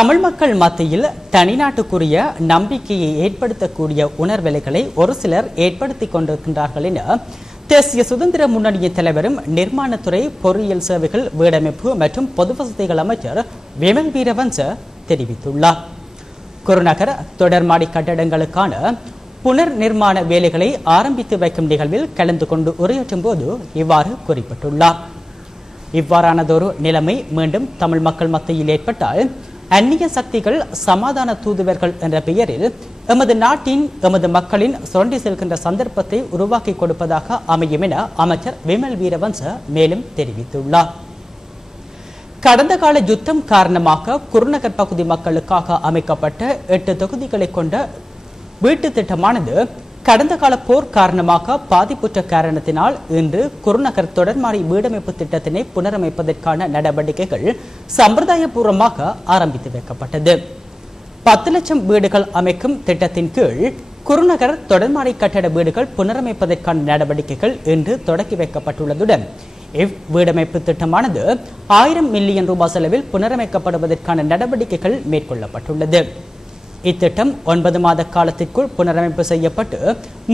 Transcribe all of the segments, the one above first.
தமிழ் மக்கள் மத்தியில் தனிநாட்டுக்குரிய நம்பிக்கையை ஏற்படுத்தக்கூடிய உணர்வலைகளை ஒரு சிலர் ஏற்படுத்திக் கொண்டிருக்கின்றார்கள் என தேசிய சுதந்திர முன்னணியின் தலைவரும் நிர்மாணத்துறை பொறியியல் சேவைகள் வீடமைப்பு மற்றும் பொது வசதிகள் அமைச்சர் விமல் வீரவன்ச தெரிவித்துள்ளார். குருநகர் தொடர்மாடி கட்டடங்களுக்கான புனர் நிர்மாண வேலைகளை ஆரம்பித்து வைக்கும் நிகழ்வில் கலந்து கொண்டு உரையாற்றும் போது இவ்வாறு குறிப்பிட்டுள்ளார். இவ்வாறானதொரு நிலைமை மீண்டும் தமிழ் மக்கள் மத்தியில் ஏற்பட்டால் அந்நிய சக்திகள் சமாதான தூதுவர்கள் என்ற பெயரில் எமது நாட்டின் எமது மக்களின் சுரண்டி செல்கின்ற சந்தர்ப்பத்தை உருவாக்கி கொடுப்பதாக அமையும் என அமைச்சர் விமல் வீரவன்ச மேலும் தெரிவித்துள்ளார். கடந்த கால யுத்தம் காரணமாக குருநகர் பகுதி மக்களுக்காக அமைக்கப்பட்ட 8 தொகுதிகளை கொண்ட வீட்டு திட்டமானது கடந்த கால போர் காரணமாக பாதிப்புற்ற காரணத்தினால் இன்று குருநகர் தொடர்மாடி வீடமைப்பு திட்டத்தினை புனரமைப்பதற்கான நடவடிக்கைகள் சம்பிரதாயபூர்வமாக ஆரம்பித்து வைக்கப்பட்டது. 10 லட்சம் வீடுகள் அமைக்கும் திட்டத்தின் கீழ் குருநகர் தொடர்மாடி கட்டட வீடுகள் புனரமைப்பதற்கான நடவடிக்கைகள் இன்று தொடக்கி வைக்கப்பட்டுள்ளதுடன் வீடமைப்பு திட்டமானது 1000 மில்லியன் ரூபாய் செலவில் புனரமைக்கப்படுவதற்கான நடவடிக்கைகள் மேற்கொள்ளப்பட்டுள்ளது. இத்திட்டம் 9 மாத காலத்திற்குள் புனரமைப்பு செய்யப்பட்டு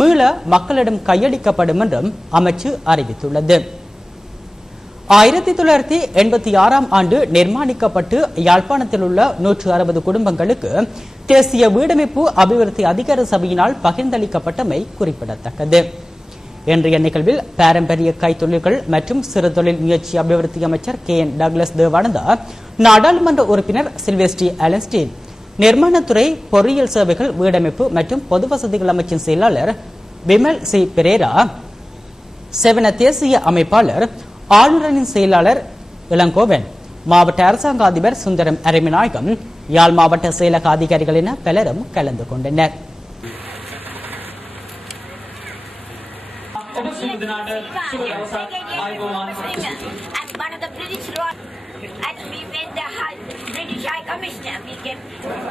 மீள மக்களிடம் கையளிக்கப்படும் என்றும் அமைச்சு அறிவித்துள்ளது. 1986ஆம் ஆண்டு நிர்மாணிக்கப்பட்டு யாழ்ப்பாணத்தில் உள்ள 160 குடும்பங்களுக்கு தேசிய வீடமைப்பு அபிவிருத்தி அதிகார சபையினால் பகிர்ந்தளிக்கப்பட்டமை குறிப்பிடத்தக்கது. இன்றைய நிகழ்வில் பாரம்பரிய கைத்தொழில்கள் மற்றும் சிறு தொழில் முயற்சி அபிவிருத்தி அமைச்சர் KN டக்ளஸ் தேவானந்தா, நாடாளுமன்ற உறுப்பினர் சில்வெஸ்ட்ரி அலன்ஸ்டீன், நிர்மாணத்துறை பொறியியல் சேவைகள் வீடமைப்பு மற்றும் பொது வசதிகள் அமைச்சின் செயலாளர் விமல் சி பெரேரா, செவன தேசிய அமைப்பாளர், ஆளுநரின் செயலாளர் இளங்கோவன், மாவட்ட அரசாங்க அதிபர் சுந்தரம் அரவிநாயகம், யாழ் மாவட்ட செயலக அதிகாரிகள் என பலரும் கலந்து கொண்டனர். And we met the British High Commissioner. We came,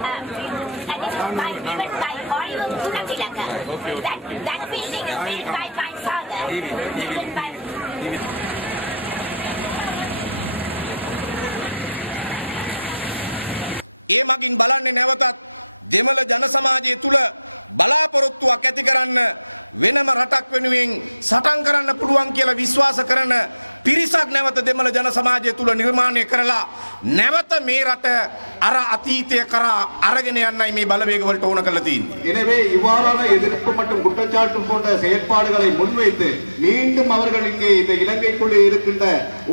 and it was by given by Oliver Kunakilaka. That building is built by my father. Given by. ඒ මගින් බලන්නේ නැවතත් දෙමළ ජන සමාජය තුල බලාපොරොත්තුවක් ඇති කරන්න වෙනම රටක් වෙනුවෙන් සටන් කරන්න පුළුවන් කියලා විශ්වාස කරන පිරිසක් නැවත දෙමළ ජන සමාජය තුල නිර්මාණය කරලා නැවත මේ රට අර අතීතය කරා අරගෙන යන්නයි මේ බලවේග වලට ඕන කරලා තියෙන්නේ. எனவே இவ்வாறான எதிர்ப்பு மற்றும் குற்றச்சாட்டு போன்ற செயற்பாடுகளை முன்வைத்து மீண்டும் அவர்கள் இங்கே இந்த இலங்கைக்குள்ளே இருக்கின்ற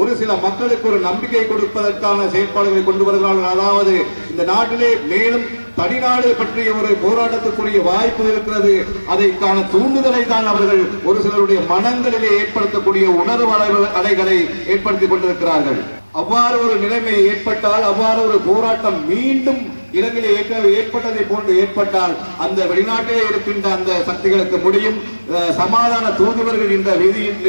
ஒரு சில மக்களுக்கு ஒரு நம்பிக்கை கொடுப்பதற்கான செயற்பாடுகளை கொண்டு வருகிறார்கள். அதாவது இந்த நாட்டிலே மேலும் தனிநாடு பற்றிய ஒரு போராட்டத்துக்குரிய வாய்ப்பு இருக்கிறது. அதைக்கான தூண்டுதலை தான் அவர்கள் ஒரு சிலருடைய மனங்களிலே ஏற்படுத்தக்கூடிய உணர்வு அலைகளை ஏற்படுத்திக் கொண்டிருக்கிறார்கள். அவ்வாறு ஒரு நிலைமை ஏற்பட்டால், அவ்வாறு ஒரு போராட்டம் மீண்டும் இலங்கையில் ஏற்பட்டதை போன்று ஏற்பட்டால் அந்த வெளிநாட்டிலே இருக்கின்ற அந்த சக்திகளுக்கு முடியும். சமாதான தூதுவர்கள் இந்த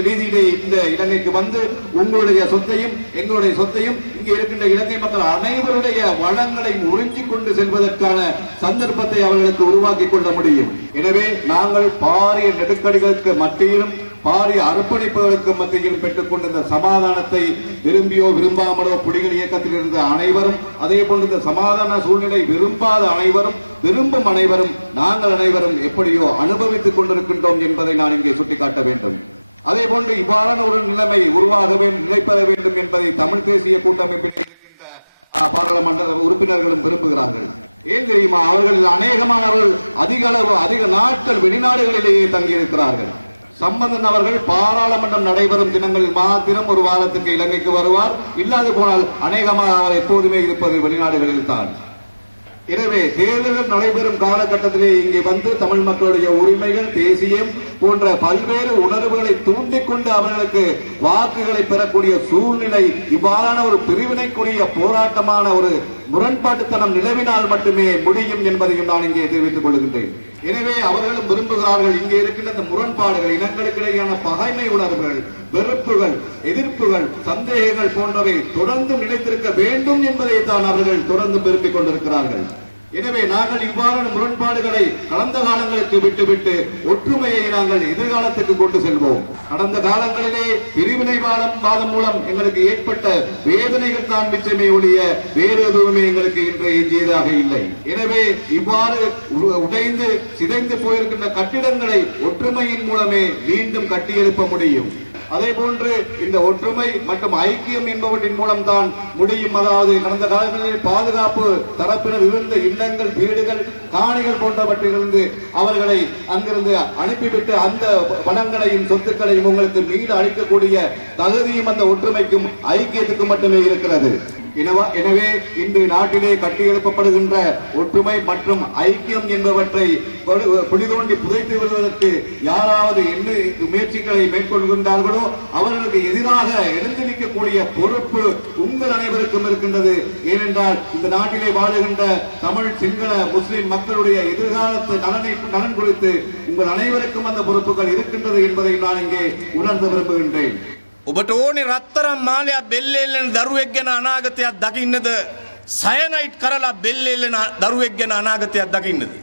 ரீதியிலே இந்த இலங்கைக்கு வந்து உங்களுடைய சொத்தையும் எங்களுடைய சொத்தையும் இங்கே இருக்கின்ற இலங்கை மக்கள் அனைவருடைய வளங்களை உறிஞ்சிக் கொண்டு செல்வதற்கான சந்தர்ப்பத்தை அவர்களுக்கு உருவாக்கி கொள்ள முடியும். எனவே நாங்கள் பாரிய நெருக்கடிகளுக்கு மத்தியிலும் பாரிய அர்ப்பணிப்புகளுக்கு மத்தியில் பெற்றுக் கொண்ட இந்த சமாதானத்தை விரும்பியோ விரும்பாமலோ புலிகள் இயக்கத்தில் இருந்த அனைவரும், அதே போன்று இந்த சமாதான சூழ்நிலை விரும்பாத அனைவரும், விரும்பும் அனைவரும், நாங்கள் அனைவரும் எப்படியோ அனுபவித்துக் கொண்டிருக்கின்றோம் என்பதை நான் இங்கே சுட்டிக்காட்ட வேண்டும். அதே போன்று இவ்வாறான ஒரு நிலைமை உருவாகவே நிலைப்பெற வேண்டும் என்பதை தமிழ் தேசிய கூட்டமைப்பின் பாராளுமன்ற உறுப்பினர்களும் விரும்புகிறார்கள். ஏன் தெரியுமா? அவர்கள் அநேகமானவர்கள் அதிக நாட்கள் வெளிநாடுகளிலேயே தங்கியிருக்கிறார்கள். சம்பந்தன் அவர்கள் பாராளுமன்றம் நடைபெறும் தினங்களில் மாத்திரம் ஒரு வாரத்துக்கு இலங்கைக்கு வருவார். இல்லாது போனால் அநேகமாக அவர் எப்போதுமே இருப்பது வெளிநாடுகளில் தான். எனவே தேர்தல்கள் நடைபெறும் காலகட்டத்திலே இங்கே வந்து தமிழ் மக்களுடைய உரிமைகள், தேசியம் போன்ற பல்வேறு உணர்வுகளை தூண்டிக்கொண்டு அவர்களுக்கு வாக்குகளை பெறக்கூடிய சூழ்நிலை இவ்வாறான ஒரு பிரிவினைக்குரிய போராட்டமான ஒரு முரண்பாட்டுத்தனம் நிலவினால் மட்டுமே முடியும் என்பதையும் நான் இங்கே தெரிவித்துக் கொள்கின்றேன். எனவே அவர்களும் விரும்புகிறார்கள் இங்கே இருக்கின்ற இந்த முரண்பாடுகள், இனங்களுக்கு இடையேயான பகைமை உணர்வுகள், வெறுப்புகள், எதிர்ப்புகள், சந்தேகங்கள் போன்றவை தொடர்ந்து நிலைத்திருக்க வேண்டும் என்பதை தான் அவர்கள் தொடர்ந்து விரும்பிக் கொண்டிருக்கிறார்கள். எனவே நாங்கள் இவ்வாறான முரண்பாடுகளை கடந்த காலங்களுக்கு விட்டுவிட்டு ஒற்றுமையை நாங்கள் எதிர்காலத்துக்கு கொண்டு செல்வோம். கடந்த காலங்களிலே பிரிவினைவாதம் மூலம் எங்களுக்கு ஏற்பட்ட வேதனைகள் தான் மிச்சமே ஒழிய வேறு எதுவுமே எங்களுக்கு இன்று எஞ்சியதாக இல்லை. எனவே இவ்வாறு உடைந்து சிதைந்து போயிருக்கின்ற கட்டிடங்களை ஒற்றுமையின் மூலமே மீண்டும் கட்டியெழுப்ப முடியும். அதே போன்று இந்த ஒற்றுமை மற்றும் ஐக்கியம் என்பவற்றின் மூலம் தான் முடியும். அதாவது கடந்த காலங்களில் பாதுகாப்பு தரப்பினர் இருந்த இல்லங்கள், வீடுகள், காணிகள் போன்றவற்றிலிருந்து அவர்களை அங்கிருந்து அனுப்பிவிட்டு அந்த வளங்களையும் சொத்துக்களையும் உங்களுக்கு மீது அளிக்கக்கூடிய தகுதியும் அந்த ஒற்றுமைக்கும் ஐக்கியத்துக்கும் மட்டுமே இருக்கிறது. எனவே இன்று நாட்டிலே கட்டியெழுப்பப்படுகின்ற ஒற்றுமை மற்றும் ஐக்கியம் என்பவற்றை புடிதோண்டி புதைத்து விடுவதற்கு யாராவது என்ன முயற்சிகளை மேற்கொள்கின்றார்களோ அவர்களுக்கு எதிராக எழுந்து நிற்கக்கூடிய பொறுப்பு உங்கள் அனைவருக்கும் இருக்கின்றது. ஏனென்றால் இந்த நாட்டிலே வாழுகின்ற தமிழ், சிங்கள, முஸ்லிம் மக்களுடைய எதிர்காலத்து நலன் குறித்து உங்கள் அனைவருக்கும் அந்த பொறுப்புகள் இருக்கின்றது என்பதை நான் இங்கே உணர்ந்து விரும்புகின்றேன். ඔබට ඕනේ රත්තරම් මාලයක් බෙල්ලෙල්ලෙන දරුවෙක් ගැන අනාගතයක් දකින්නද? සයනයිට් කරලා බෙල්ලෙල්ලෙන දරුවෙක් ගැන අනාගතයක් දකින්නද?